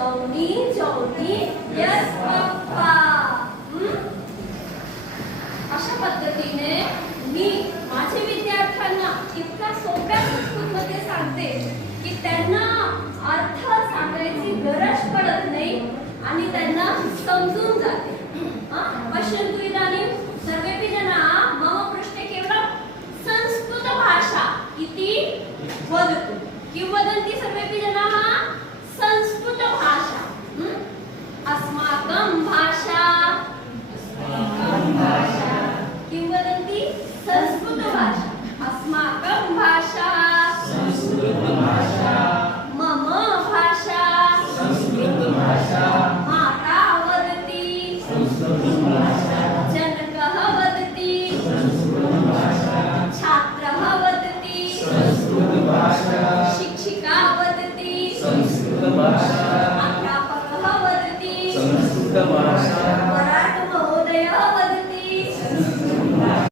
चौनी चौनी yes पप्पा. अशा पद्धतीने मी माझ्या विद्यार्थ्यांना इतका सोप्या संस्कृतमध्ये सांगते की त्यांना अर्थ सांगायची गरज पडत नाही आणि त्यांना समजून जाते. पश्यन्तु इदानीं सर्वेपि जनाः मम पृष्ठे केवलं संस्कृतभाषा इति वदतु. किं वदन्ति सर्वेपि जनाः? संस्कृतभाषा. अस्माकं भाषा. किं वदन्ति? संस्कृतभाषा. अस्माकं भाषा. मम भाषा. माता वदति. जनकः वदति. छात्रः वदति. शिक्षिका वदति. अध्यापकः वदति.